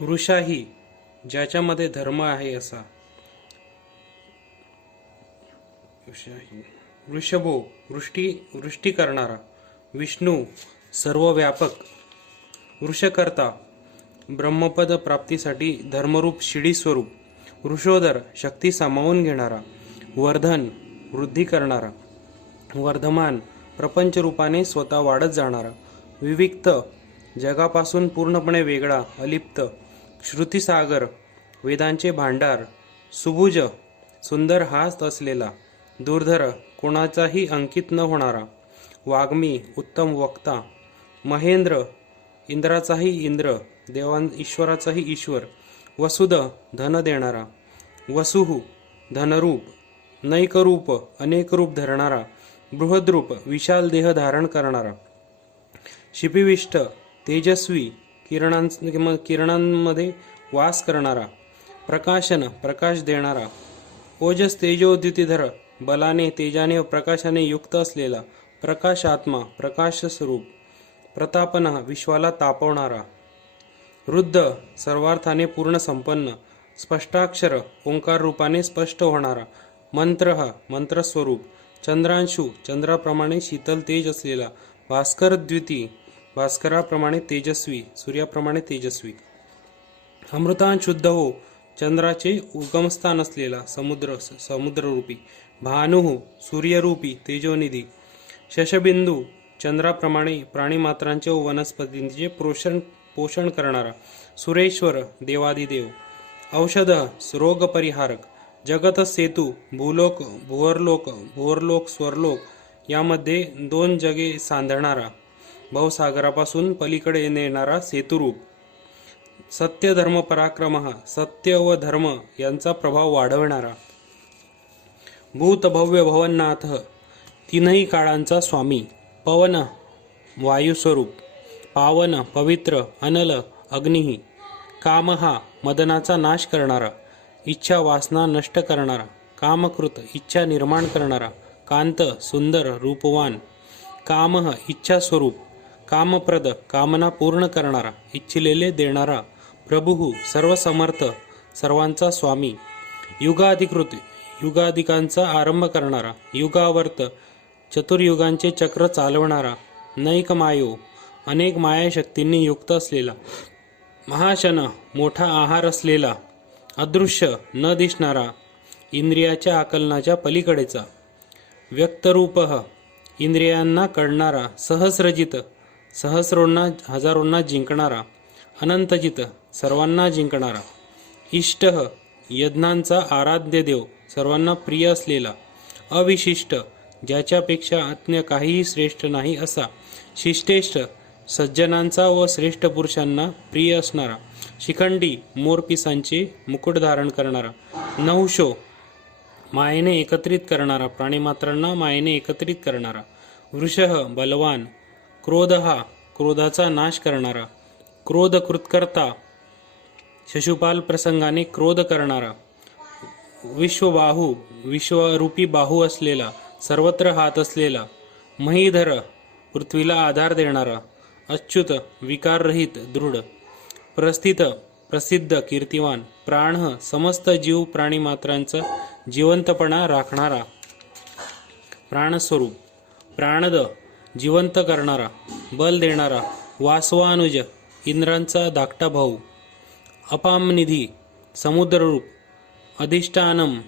वृषाही ज्याच्यामध्ये धर्म आहे असा. वृषभो वृष्टी करणारा. विष्णू सर्वव्यापक. वृषकर्ता ब्रह्मपद प्राप्तीसाठी धर्मरूप शिडी स्वरूप. वृषोदर शक्ती सामावून घेणारा. वर्धन वृद्धी करणारा. वर्धमान प्रपंच रूपाने स्वतः वाढत जाणारा. विविक्त जगापासून पूर्णपणे वेगळा अलिप्त. श्रुतीसागर वेदांचे भांडार. सुभुज सुंदर हात असलेला. दुर्धर कोणाचाही अंकित न होणारा. वाग्मी उत्तम वक्ता. महेंद्र इंद्राचाही इंद्र, ईश्वराचाही ईश्वर. वसुद धन देणारा. वसुहू धनरूप. नैकरूप अनेक रूप धरणारा. बृहद्रूप विशाल देह धारण करणारा. शिपिविष्ट तेजस्वी किरणांमध्ये वास करणारा. प्रकाशन प्रकाश देणारा. ओजस तेजोद्युतिधर बलाने तेजाने व प्रकाशाने युक्त असलेला. प्रकाशात्मा प्रकाश स्वरूप. प्रतापन विश्वाला तापवणारा. रुद्ध सर्वार्थाने पूर्ण संपन्न. स्पष्टाक्षर ओंकार रूपाने स्पष्ट होणारा. मंत्र मंत्रस्वरूप. चंद्रांशू चंद्राप्रमाणे शीतल तेज असलेला. भास्कर द्विती भास्कराप्रमाणे तेजस्वी, सूर्याप्रमाणे तेजस्वी. अमृतान शुद्ध हो चंद्राचे उगमस्थान असलेला. समुद्ररूपी. भानुः सूर्यरूपी तेजोनिधी. शशबिंदू चंद्राप्रमाणे प्राणीमात्रांचे व वनस्पतींचे पोषण करणारा. सुरेश्वर देवादिदेव. औषध रोगपरिहारक. जगत सेतू भूलोक भुवरलोक स्वर्लोक यामध्ये 2 जगे सांधणारा. भवसागरापासून पलीकडे नेणारा सेतुरूप. सत्य धर्म पराक्रम सत्य व धर्म यांचा प्रभाव वाढवणारा. भूत भव्य भवननाथ तीनही काळांचा स्वामी. पवन वायुस्वरूप. पावन पवित्र अनल अग्निही. काम मदनाचा नाश करणारा. इच्छा वासना नष्ट करणारा. कामकृत इच्छा निर्माण करणारा. कांत सुंदर रूपवान. काम इच्छा स्वरूप. कामप्रद कामना पूर्ण करणारा. इच्छिलेले देणारा. प्रभू सर्वसमर्थ सर्वांचा स्वामी. युगाधिकृत युगाधिकांचा आरंभ करणारा. युगावर्त चतुर्युगांचे चक्र चालवणारा. नैक मायो अनेक मायाशक्तींनी युक्त असलेला. महाशन मोठा आहार असलेला. अदृश्य न दिसणारा. इंद्रियाच्या आकलनाच्या पलीकडेचा. व्यक्तरूप इंद्रियांना कळणारा. सहस्रजित सहस्रोंना हजारोंना जिंकणारा. अनंतजित सर्वांना जिंकणारा. इष्ट यज्ञांचा आराध्य देव सर्वांना प्रिय असलेला. अविशिष्ट ज्याच्यापेक्षा अन्य काहीही श्रेष्ठ नाही असा. शिष्टेष्ट सज्जनांचा व श्रेष्ठ पुरुषांना प्रिय असणारा. शिखंडी मोरपिसांचे मुकुट धारण करणारा. नहुषो मायेने एकत्रित करणारा. प्राणीमात्रांना मायेने एकत्रित करणारा. वृषः बलवान. क्रोध क्रोधाचा नाश करणारा. क्रोध कृतकर्ता शिशुपाल प्रसंगाने क्रोध करणारा. विश्वबाहू विश्वरूपी बाहू असलेला. सर्वत्र हात असलेला. महीधर पृथ्वीला आधार देणारा. अच्युत विकाररहित दृढ. प्रस्थित प्रसिद्ध कीर्तिवान. प्राण समस्त जीव प्राणीमात्रांचा जिवंतपणा राखणारा. प्राणस्वरूप. प्राणद जिवंत करणारा. बल देणारा. वासवानुज इंद्रांचा धाकटा भाऊ. अपामनिधी समुद्ररूप. अधिष्ठानम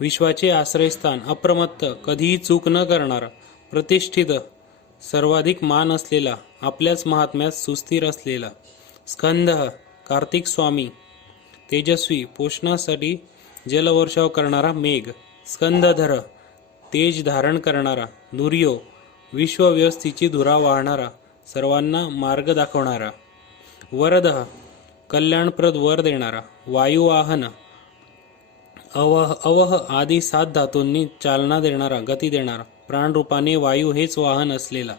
विश्वाचे आश्रयस्थान. अप्रमत्त कधीही चूक न करणारा. प्रतिष्ठित सर्वाधिक मान असलेला. आपल्याच महात्म्यात सुस्थिर असलेला. स्कंद कार्तिक स्वामी. तेजस्वी पोषणासाठी जलवर्षाव करणारा मेघ. स्कंदधर तेज धारण करणारा. दुर्यो विश्वव्यवस्थेची धुरा वाहणारा. सर्वांना मार्ग दाखवणारा. वरद कल्याणप्रद वर देणारा. वायुवाहन अवह आदी 7 धातूंनी चालना देणारा गती देणारा. प्राणरूपाने वायू हेच वाहन असलेला.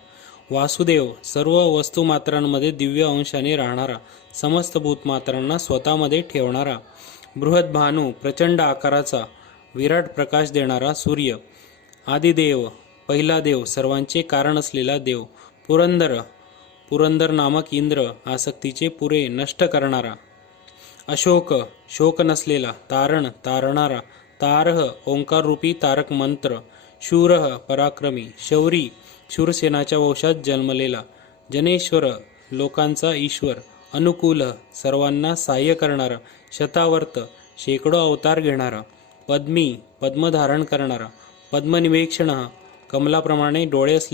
वासुदेव सर्व वस्तुमात्रांमध्ये दिव्य अंशाने राहणारा. समस्त भूतमात्रांना स्वतःमध्ये ठेवणारा. बृहद्भानू प्रचंड आकाराचा विराट प्रकाश देणारा सूर्य. आदिदेव पहिला देव सर्वांचे कारण असलेला देव. पुरंदर पुरंदर नामक इंद्र आसक्तीचे पुरे नष्ट करणारा. अशोक शोक नसलेला, तारण तारणारा, तारह ओंकाररूपी तारक मंत्र, शूरः पराक्रमी, शौरी शूरसेनाच्या वंशात जन्मलेला, जनेश्वर लोकांचा ईश्वर, अनुकूल सर्वांना सहाय्य करणारा, शतावर्त शेकडो अवतार घेणारा, पद्मी पद्म धारण करणारा, पद्मनिवेक्षण कमलाप्रमाणे डोळे असले